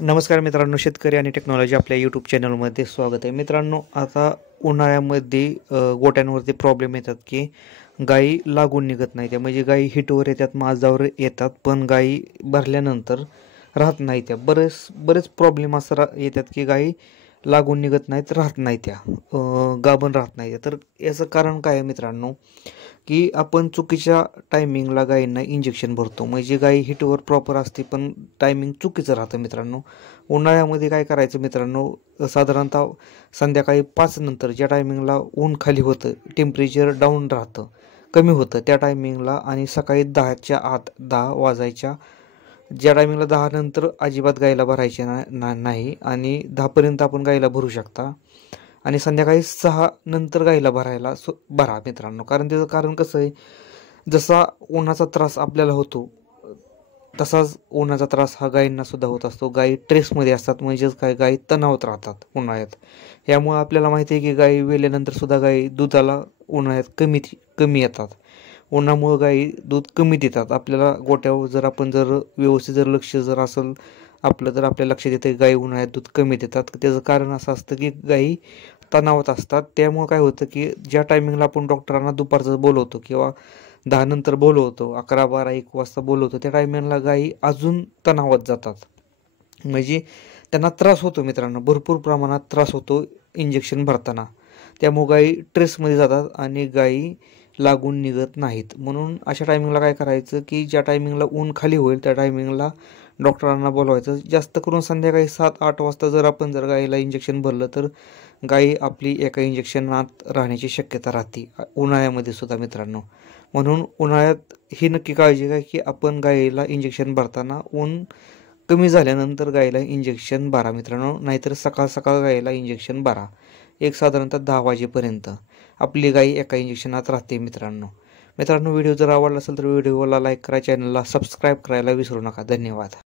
नमस्कार मित्रांनो, शेतकरी आणि टेक्नॉलॉजी आपल्या यूट्यूब चॅनलमध्ये स्वागत आहे. मित्रांनो, आता उन्हाळ्यामध्ये गोट्यांवरती प्रॉब्लेम येतात की गायी लागून निघत नाही त्या, म्हणजे गायी हिटवर येतात, माझावर येतात, पण गायी भरल्यानंतर राहत नाही त्या. बरेच प्रॉब्लेम असं येतात की गायी लागून निघत नाहीत, राहत नाही त्या, गाभण राहत नाही त्या. तर याचं कारण काय आहे मित्रांनो, की आपण चुकीच्या टायमिंगला गायींना इंजेक्शन भरतो, म्हणजे गायी हिटवर प्रॉपर असते पण टायमिंग चुकीचं राहतं मित्रांनो. उन्हाळ्यामध्ये काय करायचं मित्रांनो, साधारणतः संध्याकाळी 5 नंतर ज्या टायमिंगला ऊन खाली होतं, टेम्परेचर डाऊन राहतं, कमी होतं त्या टायमिंगला, आणि सकाळी 10च्या आत, 10 वाजायच्या ज्या टायमिंगला 10 नंतर अजिबात गायीला भरायचे नाही, आणि 10पर्यंत आपण गायीला भरू शकता, आणि संध्याकाळी 6 नंतर गायीला भरा मित्रांनो. कारण त्याचं कारण कसं आहे, जसा उन्हाचा त्रास आपल्याला होतो तसाच उन्हाचा त्रास हा गायींना सुद्धा होत असतो. गायी ट्रेसमध्ये असतात, म्हणजेच काय, गायी तणावात राहतात उन्हाळ्यात. यामुळे आपल्याला माहिती आहे की गायी वेल्यानंतर सुद्धा गायी दुधाला उन्हाळ्यात कमी येतात. उन्हामुळं गायी दूध कमी देतात. आपल्याला गोट्यावर जर व्यवस्थित लक्ष असेल आपलं, तर आपल्या लक्षात येतं की गायी उन्हाळ्यात दूध कमी देतात. त्याचं कारण असं असतं की गायी तणावात असतात. त्यामुळं काय होतं की ज्या टायमिंगला आपण डॉक्टरांना दुपारचं बोलवतो किंवा 10 नंतर बोलवतो, 11, 12, 1 वाजता बोलवतो, त्या टायमिंगला गायी अजून तणावात जातात. म्हणजे त्यांना त्रास होतो मित्रांनो, भरपूर प्रमाणात त्रास होतो इंजेक्शन भरताना. त्यामुळे गायी ट्रेसमध्ये जातात आणि गायी लागून निघत नाहीत. म्हणून अशा टायमिंगला काय करायचं की ज्या टायमिंगला ऊन खाली होईल त्या टायमिंगला डॉक्टरांना बोलवायचं. जास्त करून संध्याकाळी 7-8 वाजता जर गायीला इंजेक्शन भरलं तर गायी आपली एका इंजेक्शनात राहण्याची शक्यता राहते, उन्हाळ्यामध्ये सुद्धा मित्रांनो. म्हणून उन्हाळ्यात ही नक्की काळजी घ्या की आपण गायीला इंजेक्शन भरताना ऊन कमी झाल्यानंतर गायीला इंजेक्शन भरा मित्रांनो, नाहीतर सकाळ सकाळ गायीला इंजेक्शन भरा. एक साधारणतः 10 वाजेपर्यंत आपली गायी एका इंजेक्शनात राहते मित्रांनो. व्हिडिओ जर आवडला असेल तर व्हिडिओला लाईक करा, चॅनलला सबस्क्राईब करायला विसरू नका. धन्यवाद.